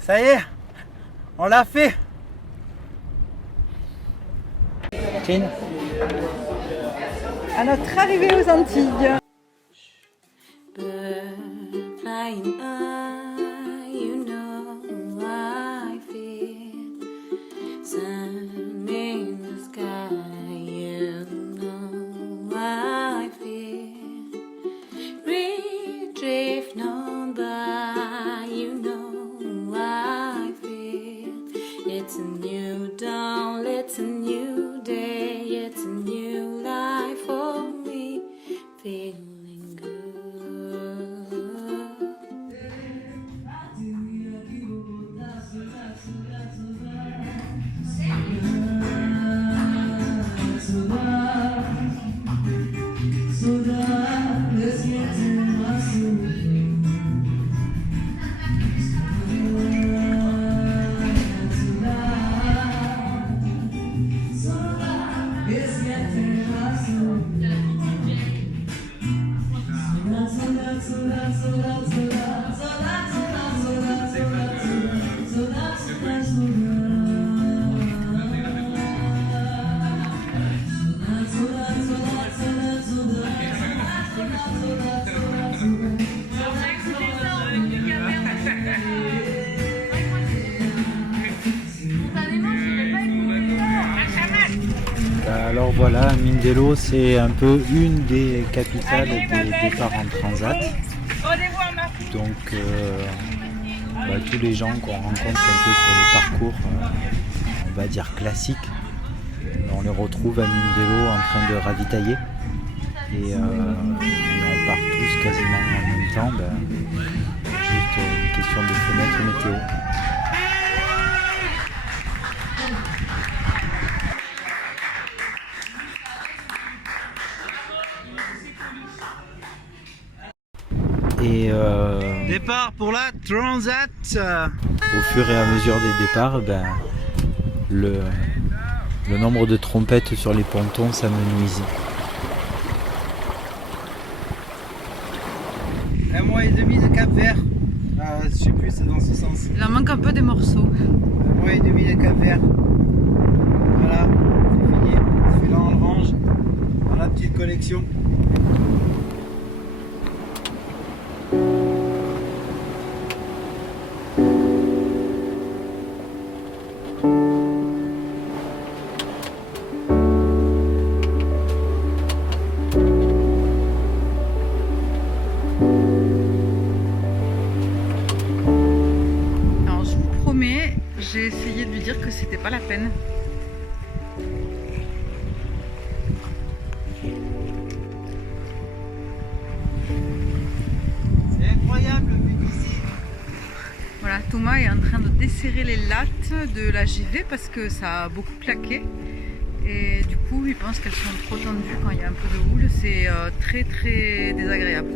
Ça y est, on l'a fait. Chin. À notre arrivée aux Antilles. Flying high, you know I feel. Sun in the sky, you know I feel. Reed drifting on by, you know I feel. It's a new dawn, it's a new day, it's a new life for me. Feeling good. Alors voilà, Mindelo, c'est un peu une des capitales des départs en transat. Donc tous les gens qu'on rencontre un peu sur le parcours, on va dire classique, on les retrouve à Mindelo en train de ravitailler. Et on part tous quasiment en même temps, juste une question de fenêtre météo. Et départ pour la Transat. Au fur et à mesure des départs, le nombre de trompettes sur les pontons s'amenuise. 1 mois et demi de Cap-Vert. Je sais plus, c'est dans ce sens. Il en manque un peu des morceaux. 1 mois et demi de Cap-Vert. Voilà, c'est fini. Celui-là on le range dans la petite collection. J'ai essayé de lui dire que c'était pas la peine. C'est incroyable vu d'ici. Voilà, Thomas est en train de desserrer les lattes de la JV parce que ça a beaucoup claqué. Et du coup, il pense qu'elles sont trop tendues quand il y a un peu de houle. C'est très très désagréable.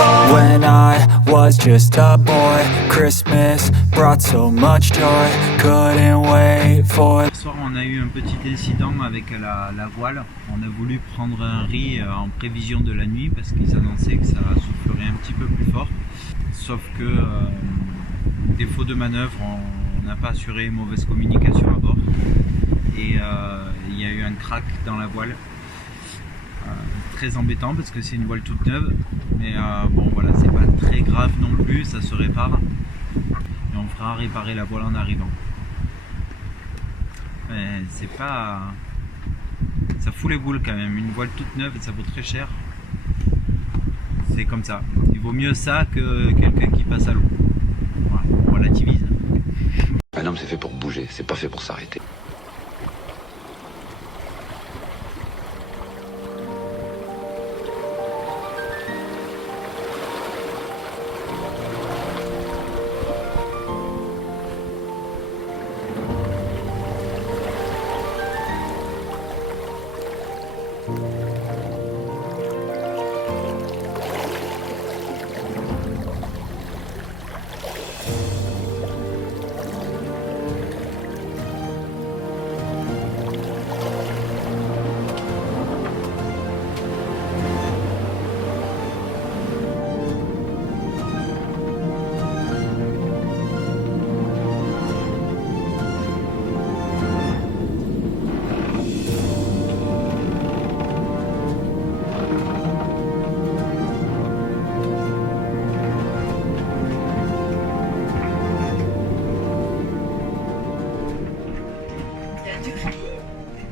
song. When I was just a boy, Christmas brought so much joy. Couldn't wait for. Ce soir, on a eu un petit incident avec la voile. On a voulu prendre un riz en prévision de la nuit parce qu'ils annonçaient que ça soufflerait un petit peu plus fort. Sauf que, défaut de manœuvre, on n'a pas assuré mauvaise communication à bord. Et il y a eu un crack dans la voile. Très embêtant parce que c'est une voile toute neuve. Mais bon, voilà, c'est pas très grave non plus, ça se répare. Et on fera réparer la voile en arrivant. C'est pas... Ça fout les boules quand même, une voile toute neuve ça vaut très cher. C'est comme ça, il vaut mieux ça que quelqu'un qui passe à l'eau. Voilà, on relativise. Un homme c'est fait pour bouger, c'est pas fait pour s'arrêter.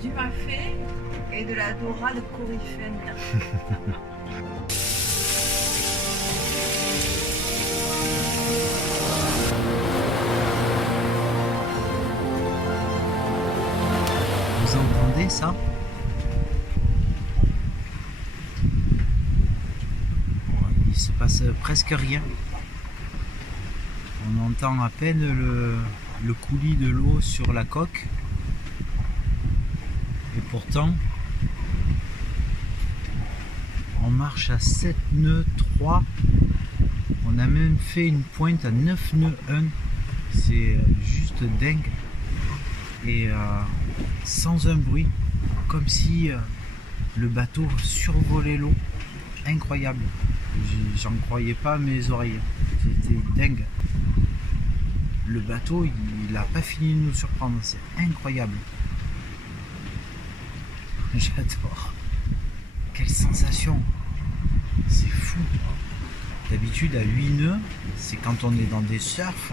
Du mafé et de la dorade coryphène. Vous entendez ça? Il se passe presque rien. On entend à peine le coulis de l'eau sur la coque. Et pourtant, on marche à 7 nœuds 3. On a même fait une pointe à 9 nœuds 1. C'est juste dingue. Et sans un bruit, comme si le bateau survolait l'eau. Incroyable. J'en croyais pas mes oreilles. C'était dingue. Le bateau, il n'a pas fini de nous surprendre. C'est incroyable. J'adore. Quelle sensation. C'est fou. D'habitude à 8 nœuds, c'est quand on est dans des surfs,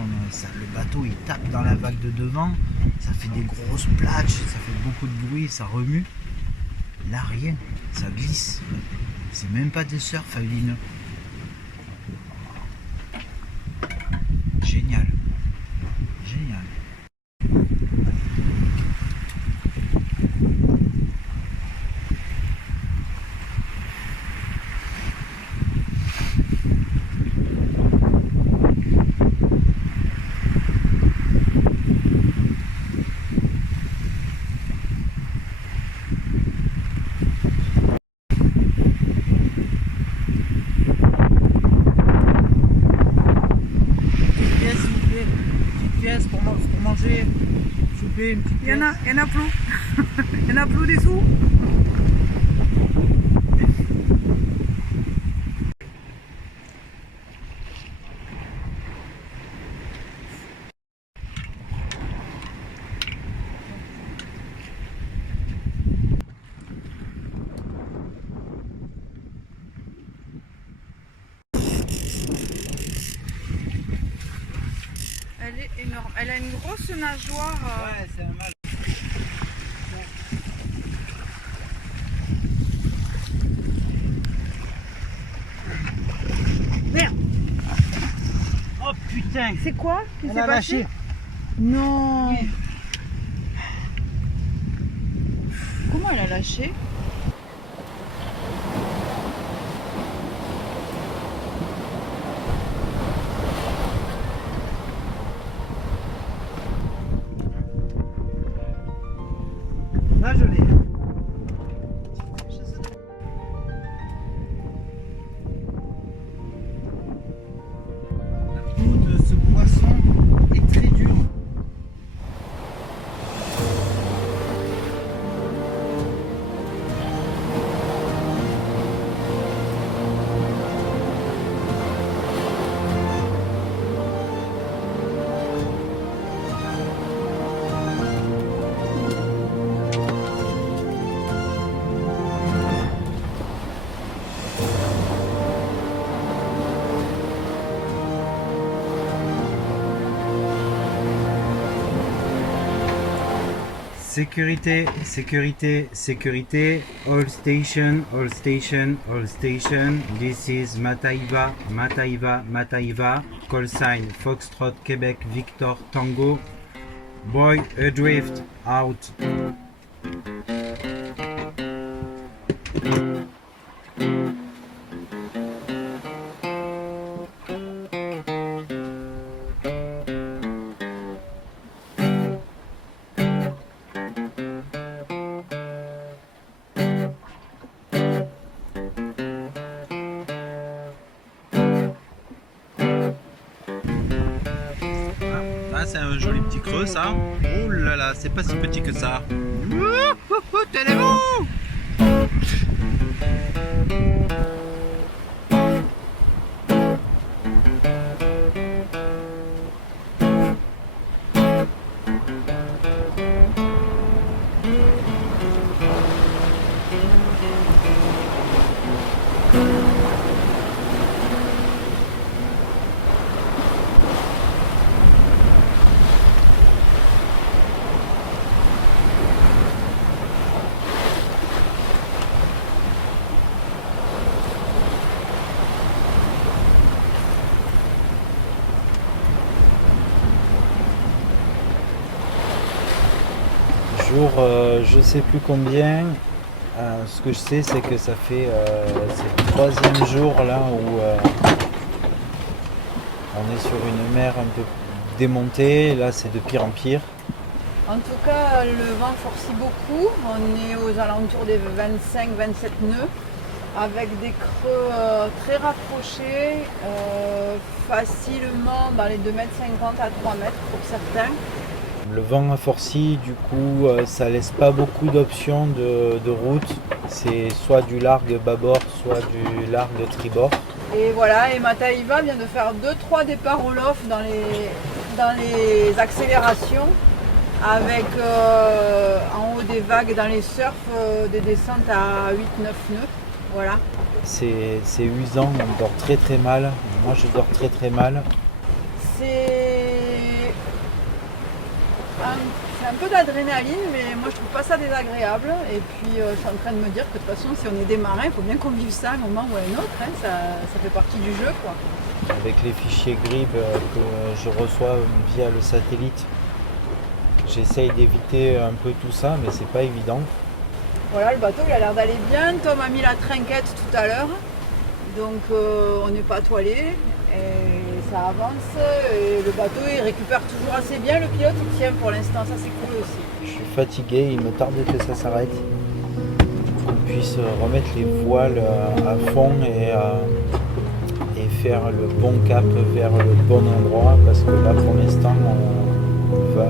le bateau il tape dans la vague de devant, ça fait des grosses platchs, ça fait beaucoup de bruit, ça remue. Là rien, ça glisse. C'est même pas des surfs à 8 nœuds. Génial. Génial. Pour manger, s'il vous plaît, une petite pièce. Il y en a plus. Il y en a plus des sous. Elle est énorme. Elle a une grosse nageoire. Ouais, c'est un mal. Merde. Oh putain. C'est quoi qui s'est Elle a passé? lâché. Non. Comment elle a lâché? Là je l'ai. Sécurité, sécurité, sécurité. All station, all station, all station. This is Mataiva, Mataiva, Mataiva. Call sign Foxtrot, Québec, Victor, Tango. Boy adrift, out. Ah, c'est un joli petit creux ça. Oh là là, c'est pas si petit que ça. Tenez-vous! Jour je sais plus combien, ce que je sais c'est que ça fait c'est le troisième jour là où on est sur une mer un peu démontée, là c'est de pire en pire. En tout cas, le vent forcit beaucoup, on est aux alentours des 25-27 nœuds, avec des creux très rapprochés, facilement dans les 2,50 m à 3 mètres pour certains. Le vent a forci, du coup ça laisse pas beaucoup d'options de route, c'est soit du largue bâbord, soit du largue tribord. Et voilà, et Mataiva vient de faire 2-3 départs Olof dans les accélérations, avec en haut des vagues dans les surfs des descentes à 8-9 nœuds. Voilà. C'est usant, on dort très très mal, moi je dors très très mal. C'est un peu d'adrénaline, mais moi je trouve pas ça désagréable. Et puis je suis en train de me dire que de toute façon, si on est des marins, il faut bien qu'on vive ça à un moment ou à un autre. Hein. Ça fait partie du jeu, quoi. Avec les fichiers GRIB que je reçois via le satellite, j'essaye d'éviter un peu tout ça, mais c'est pas évident. Voilà, le bateau il a l'air d'aller bien. Tom a mis la trinquette tout à l'heure, donc on n'est pas toilé. Et ça avance et le bateau il récupère toujours assez bien, le pilote il tient pour l'instant, ça c'est cool aussi. Je suis fatigué, il me tarde que ça s'arrête, qu'on puisse remettre les voiles à fond et faire le bon cap vers le bon endroit, parce que là pour l'instant on va...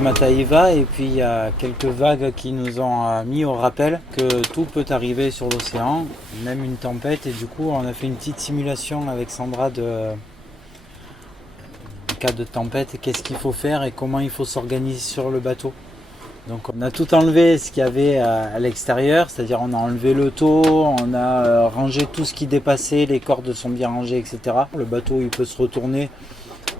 Mataiva, et puis il y a quelques vagues qui nous ont mis au rappel que tout peut arriver sur l'océan, même une tempête, et du coup on a fait une petite simulation avec Sandra de cas de tempête, qu'est-ce qu'il faut faire et comment il faut s'organiser sur le bateau. Donc on a tout enlevé ce qu'il y avait à l'extérieur, c'est-à-dire on a enlevé le taux, on a rangé tout ce qui dépassait, les cordes sont bien rangées, etc. Le bateau il peut se retourner,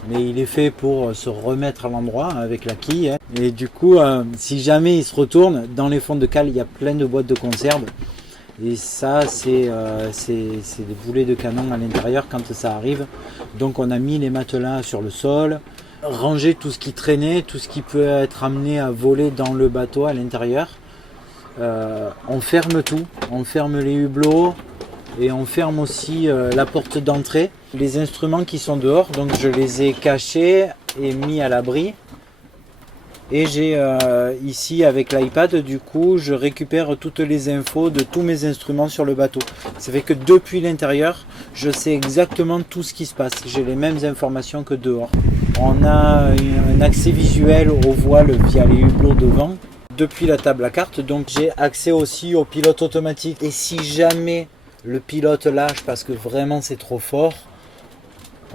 mais il est fait pour se remettre à l'endroit avec la quille. Et du coup, si jamais il se retourne, dans les fonds de cale, il y a plein de boîtes de conserve. Et ça, c'est des boulets de canon à l'intérieur quand ça arrive. Donc on a mis les matelas sur le sol, rangé tout ce qui traînait, tout ce qui peut être amené à voler dans le bateau à l'intérieur. On ferme tout, on ferme les hublots et on ferme aussi la porte d'entrée. Les instruments qui sont dehors, donc je les ai cachés et mis à l'abri. Et j'ai ici avec l'iPad, du coup, je récupère toutes les infos de tous mes instruments sur le bateau. Ça fait que depuis l'intérieur, je sais exactement tout ce qui se passe. J'ai les mêmes informations que dehors. On a un accès visuel aux voiles via les hublots devant, depuis la table à cartes. Donc j'ai accès aussi au pilote automatique. Et si jamais le pilote lâche parce que vraiment c'est trop fort,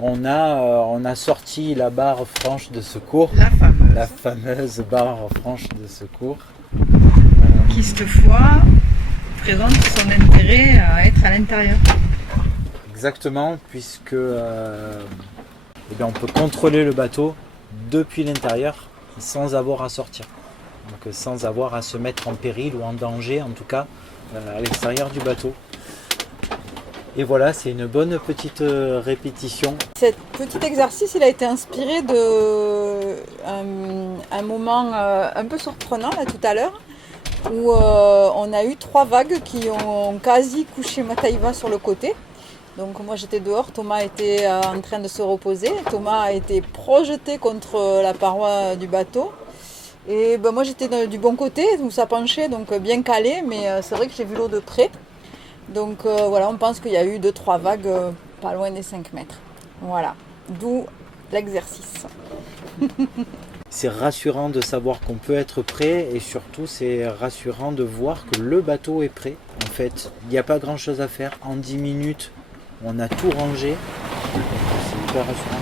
on a sorti la barre franche de secours. La fameuse barre franche de secours. Qui cette fois présente son intérêt à être à l'intérieur. Exactement, puisque on peut contrôler le bateau depuis l'intérieur sans avoir à sortir. Donc sans avoir à se mettre en péril ou en danger, en tout cas à l'extérieur du bateau. Et voilà, c'est une bonne petite répétition. Cet petit exercice, il a été inspiré de un moment un peu surprenant là tout à l'heure, où on a eu 3 vagues qui ont quasi couché Mataïva sur le côté. Donc moi j'étais dehors, Thomas était en train de se reposer. Thomas a été projeté contre la paroi du bateau. Et moi j'étais du bon côté, où ça penchait, donc bien calé, mais c'est vrai que j'ai vu l'eau de près. Donc voilà, on pense qu'il y a eu 2-3 vagues pas loin des 5 mètres. Voilà, d'où l'exercice. C'est rassurant de savoir qu'on peut être prêt et surtout c'est rassurant de voir que le bateau est prêt. En fait, il n'y a pas grand chose à faire. En 10 minutes, on a tout rangé. C'est hyper rassurant.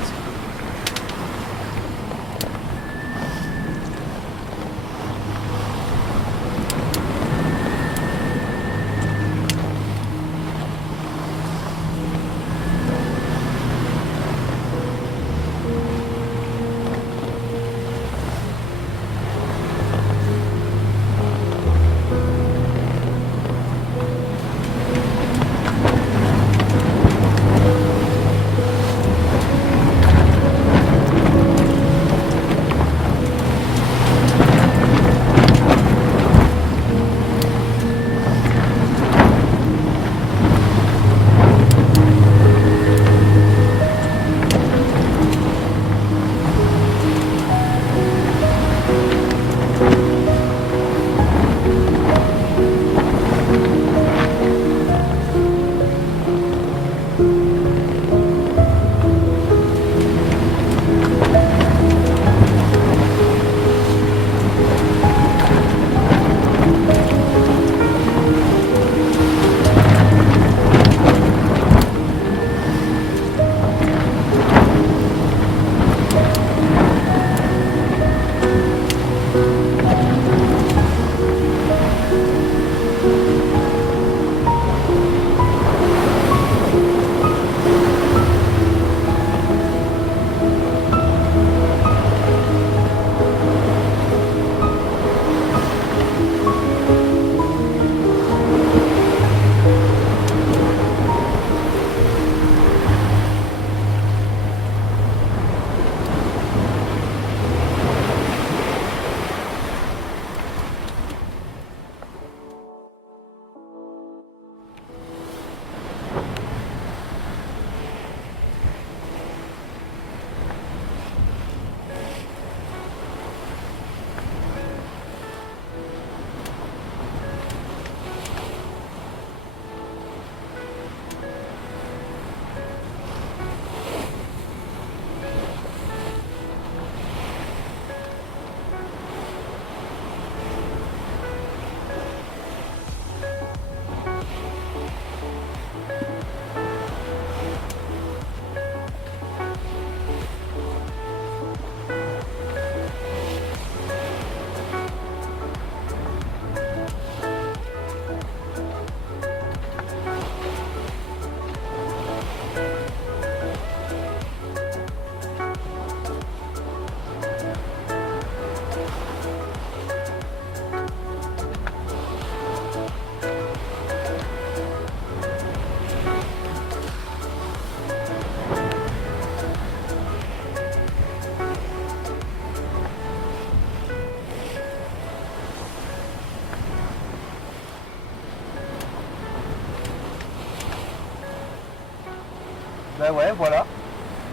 Ben ouais, voilà.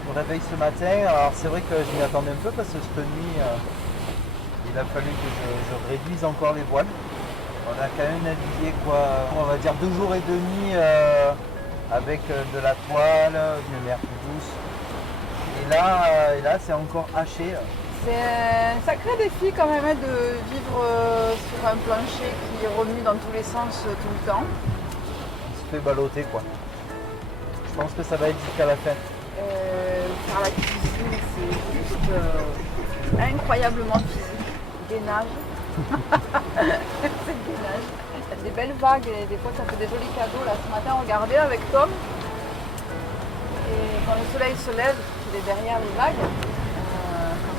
Je me réveille ce matin. Alors c'est vrai que je m'y attendais un peu parce que cette nuit, il a fallu que je réduise encore les voiles. On a quand même navigué on va dire 2 jours et demi avec de la toile, une mer plus douce. Et là c'est encore haché. C'est un sacré défi quand même de vivre sur un plancher qui remue dans tous les sens tout le temps. On se fait balloter quoi. Je pense que ça va être jusqu'à la fin. Faire la cuisine, c'est juste incroyablement physique. Gainage. C'est le gainage. Il y a des belles vagues et des fois ça fait des jolis cadeaux. Là, ce matin, on regardait avec Tom. Et quand le soleil se lève, il est derrière les vagues.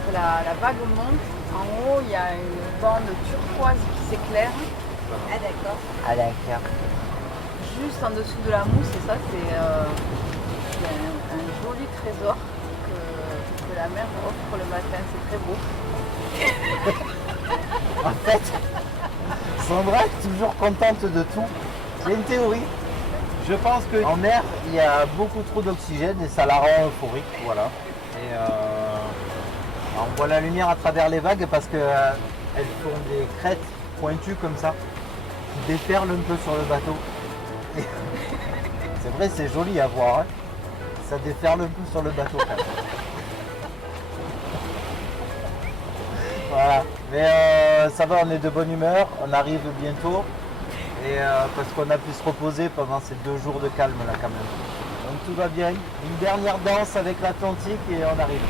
Quand la vague monte, en haut, il y a une bande turquoise qui s'éclaire. Ah d'accord. À la carte. Juste en dessous de la mousse, et ça, c'est un joli trésor que la mer offre le matin. C'est très beau. En fait, Sandra est toujours contente de tout. J'ai une théorie. Je pense qu'en mer, il y a beaucoup trop d'oxygène et ça la rend euphorique. Voilà. Et on voit la lumière à travers les vagues parce qu'elles font des crêtes pointues comme ça, qui déferlent un peu sur le bateau. Et c'est vrai, c'est joli à voir. Hein. Ça déferle un peu sur le bateau. Quand même. Voilà, mais ça va, on est de bonne humeur, on arrive bientôt et parce qu'on a pu se reposer pendant ces 2 jours de calme là quand même. Donc tout va bien, une dernière danse avec l'Atlantique et on arrive.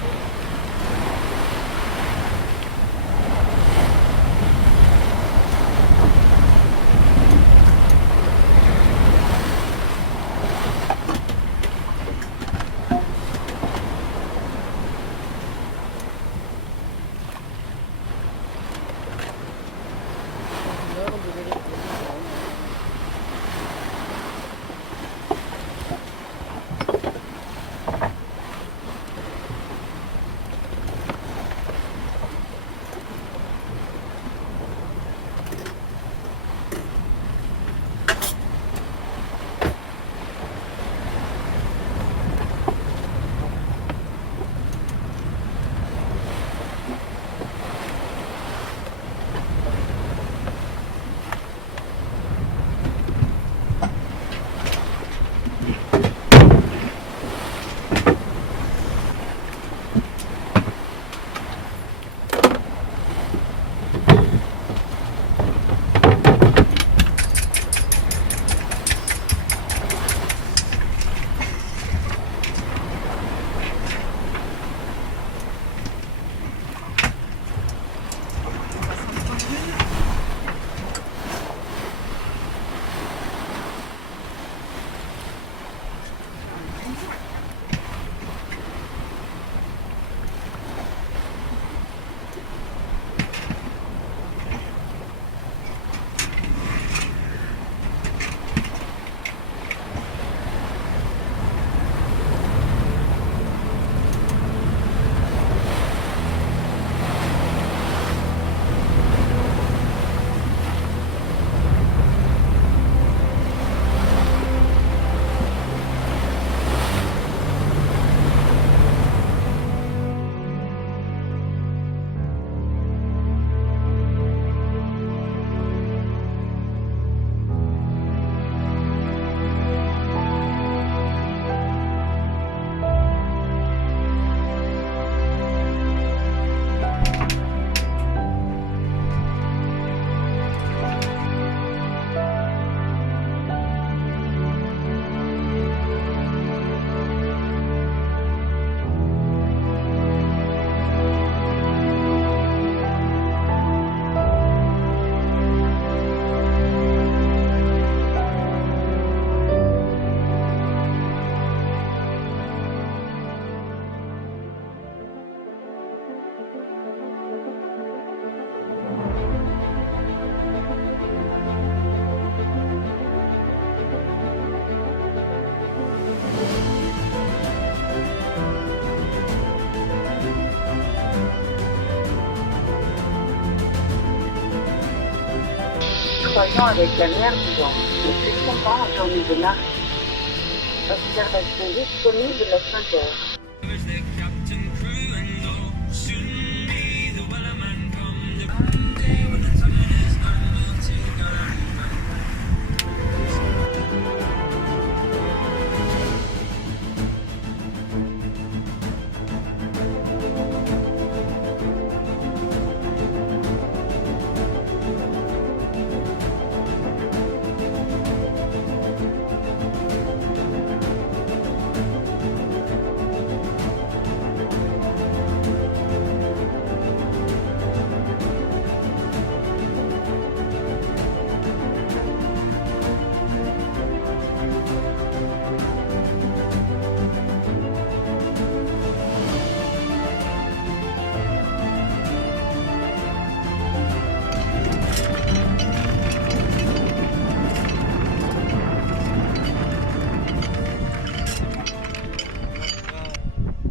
croisant avec la mer du Vent, le plus tombant en journée de mars. Observation disponible à 5 heures.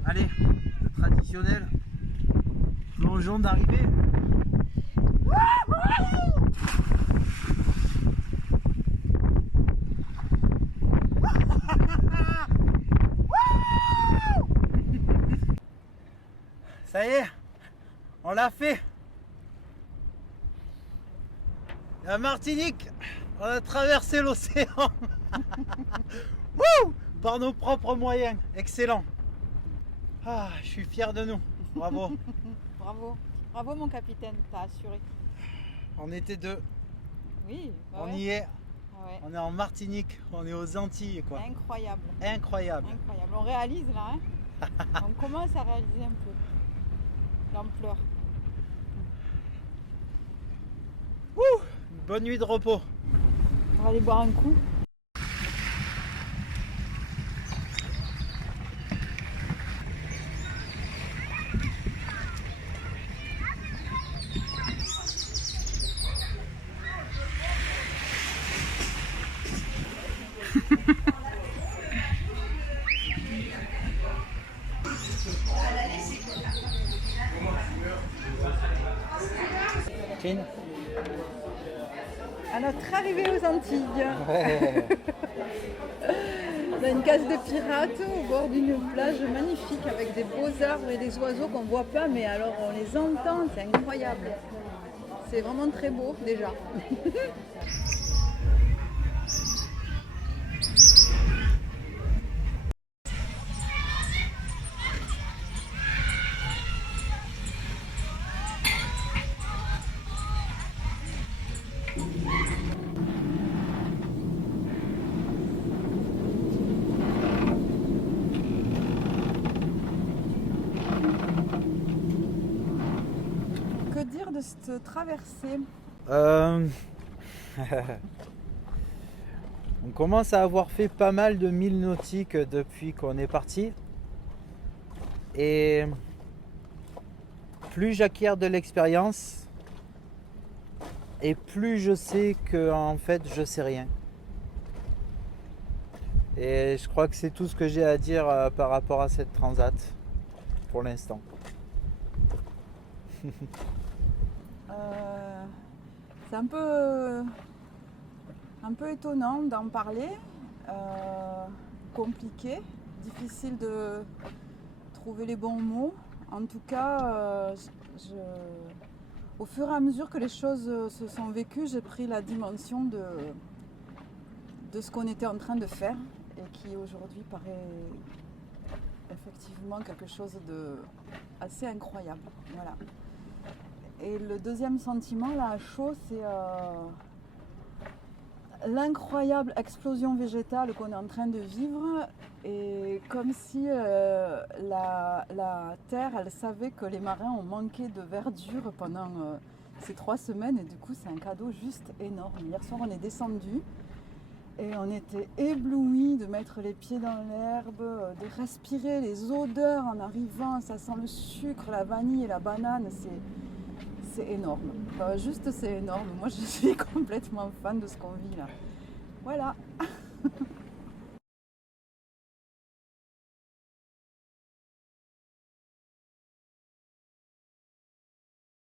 Allez, le traditionnel plongeon d'arrivée. Ça y est, on l'a fait. La Martinique, on a traversé l'océan. Wouh, par nos propres moyens, excellent. Ah, je suis fier de nous, bravo. Bravo, bravo mon capitaine, t'as assuré. On était deux, Oui, bah on ouais. y est, Ah ouais. on est en Martinique, on est aux Antilles quoi. Incroyable, Incroyable. incroyable. On réalise là, hein. On commence à réaliser un peu l'ampleur. Ouh, bonne nuit de repos. On va aller boire un coup. Clean. À notre arrivée aux Antilles, Ouais. on a une case de pirates au bord d'une plage magnifique avec des beaux arbres et des oiseaux qu'on voit pas, mais alors on les entend, c'est incroyable. C'est vraiment très beau déjà. Que dire de cette traversée? On commence à avoir fait pas mal de milles nautiques depuis qu'on est parti. Et plus j'acquiers de l'expérience, et plus je sais que en fait je sais rien. Et je crois que c'est tout ce que j'ai à dire par rapport à cette transat pour l'instant. C'est un peu étonnant d'en parler, compliqué, difficile de trouver les bons mots. En tout cas, au fur et à mesure que les choses se sont vécues, j'ai pris la dimension de ce qu'on était en train de faire et qui aujourd'hui paraît effectivement quelque chose de assez incroyable. Voilà. Et le deuxième sentiment, là, à chaud, c'est l'incroyable explosion végétale qu'on est en train de vivre. Et comme si la Terre, elle savait que les marins ont manqué de verdure pendant ces 3 semaines. Et du coup, c'est un cadeau juste énorme. Hier soir, on est descendu et on était éblouis de mettre les pieds dans l'herbe, de respirer les odeurs en arrivant. Ça sent le sucre, la vanille et la banane. C'est énorme. Juste c'est énorme. Moi je suis complètement fan de ce qu'on vit là. Voilà.